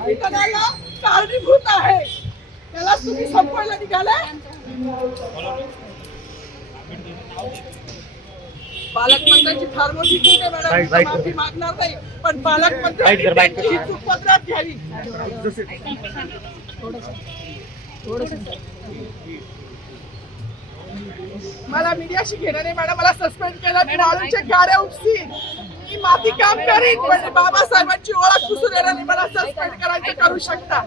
संविधानाला कारणीभूत आहे त्याला तुम्ही संपवायला निघाले. पालकमंत्र्यांची फार मोठी चूक आहे मॅडम, माफी मागणार नाही, पण पालकमंत्र्यांची ही चूक पदरात घ्यावी. मला मीडियाशी घेणं नाही मॅडम, मला सस्पेंड केलं, मी माळूंच्या गाड्या उपसीन, मी माती काम करीन, पण बाबासाहेबांची ओळख पुसून येणार नाही. मला सस्पेंड करायचं करू शकता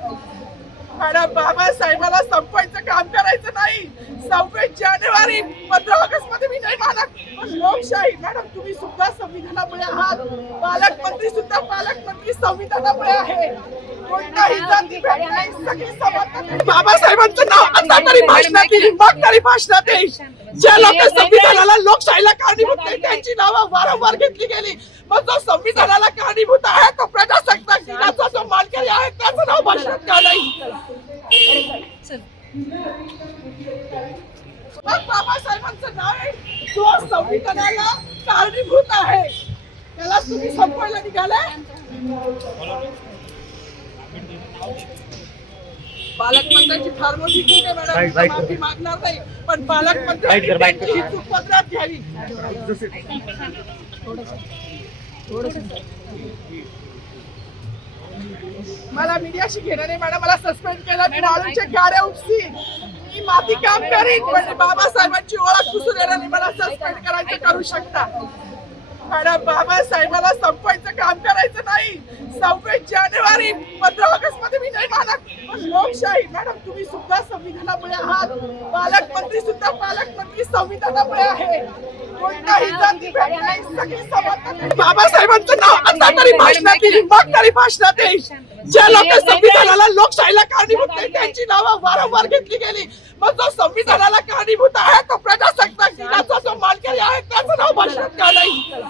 मॅडम, बाबासाहेबाला संपवायचं काम करायचं नाही. 26 जानेवारी 15 ऑगस्ट मध्ये मी नाही मानत, पण लोकशाही मॅडम, तुम्ही सुद्धा संविधानामुळे आहात, पालकमंत्री सुद्धा पालकमंत्री संविधानामुळे आहे. कोणताही जाती भेद नाही, सगळी समानता. बाबासाहेबांचं नाव आता तरी भाषणात येईल, मग तरी भाषणात येईल. ज्या लोक संविधानाला लोकशाहीला कारणीभूत नाही त्यांची नावं वारंवार घेतली गेली, मग जो संविधानाला कारणीभूत आहे तो प्रजासत्ताक दिनाचा जो मानकरी आहे त्याचं नाव भाषणात का नाही. मग बाबासाहेबांचं नाव आहे जो संविधानाला कारणीभूत आहे त्याला तुम्ही संपवायला निघाले. पालकमंत्र्यांची फार मोठी चूक आहे मॅडम, माफी मागणार नाही, पण पालकमंत्र्यांची ही चूक पदरात घ्यावी. मला मीडियाशी घेणं नाही मॅडम, मला सस्पेंड केलं, मी माळूंच्या गाड्या उपसीन, मी माती काम करीन, पण बाबासाहेबांची ओळख पुसून येणार नाही. मला सस्पेंड करायचं करू शकता मॅडम, बाबासाहेबाला संपवायचं काम करायचं नाही. 26 जानेवारी 15 ऑगस्ट मध्ये मी नाही मानत, पण लोकशाही मॅडम, तुम्ही सुद्धा संविधानामुळे आहात, पालकमंत्री सुद्धा पालकमंत्री संविधानामुळे आहे. कोणताही जाती भेद नाही, सगळी समानता. बाबासाहेबांचं नाव आता तरी भाषणात येईल, मग तरी भाषणात येईल. ज्या लोक संविधानाला लोकशाहीला कारणीभूत नाही त्यांची नावं वारंवार घेतली गेली, मग जो संविधानाला कारणीभूत आहे तो प्रजासत्ताक दिनाचा जो मानकरी आहे त्याचं नाव भाषणात का नाही.